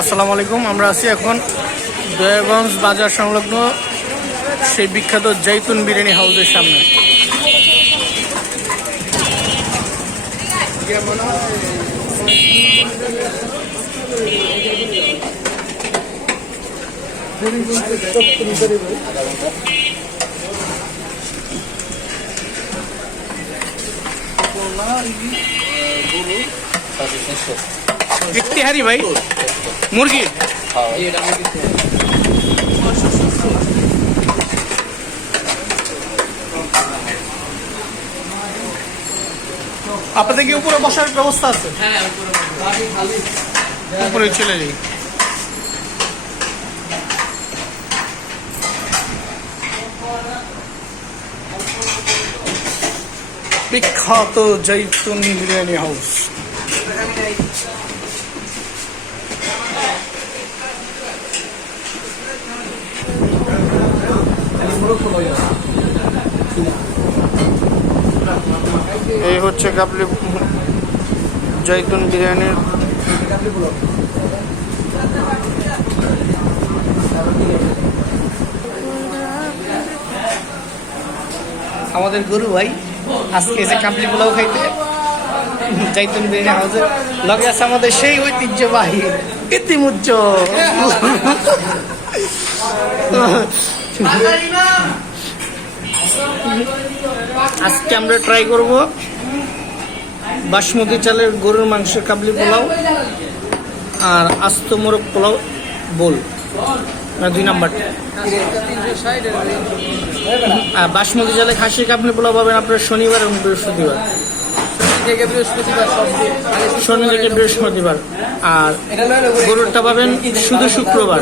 আসসালামু আলাইকুম। আমরা আছি এখন দয়াগঞ্জ বাজার সংলগ্ন সেই বিখ্যাত জৈতুন বিরিয়ানি হাউসের সামনে। ইফতিহারি ভাই মুরগি আপনাদের কি উপরে বসার ব্যবস্থা আছে? হ্যাঁ, উপরে চলে যাই। বিখ্যাত জৈতুন বিরিয়ানি হাউস। এই হচ্ছে কাবলি জৈতুন বিরিয়ানির আমাদের গুরু ভাই আজকে এসে কাবলি পোলাও খাইতে জৈতুন বিরিয়ানি হাউসের লগে আছে আমাদের সেই ঐতিহ্যবাহী ইতিমুজ্জ। আজকে আমরা ট্রাই করব বাসমতি চালের গরুর মাংসের কাবলি পোলাও আর আস্ত মোরগ পোলাও বোল 2 নাম্বারটা। আর বাসমতি চালে খাসির কাবলি পোলাও পাবেন আপনার শনিবার এবং বৃহস্পতিবার, শনি থেকে বৃহস্পতিবার। আর গরুরটা পাবেন শুধু শুক্রবার।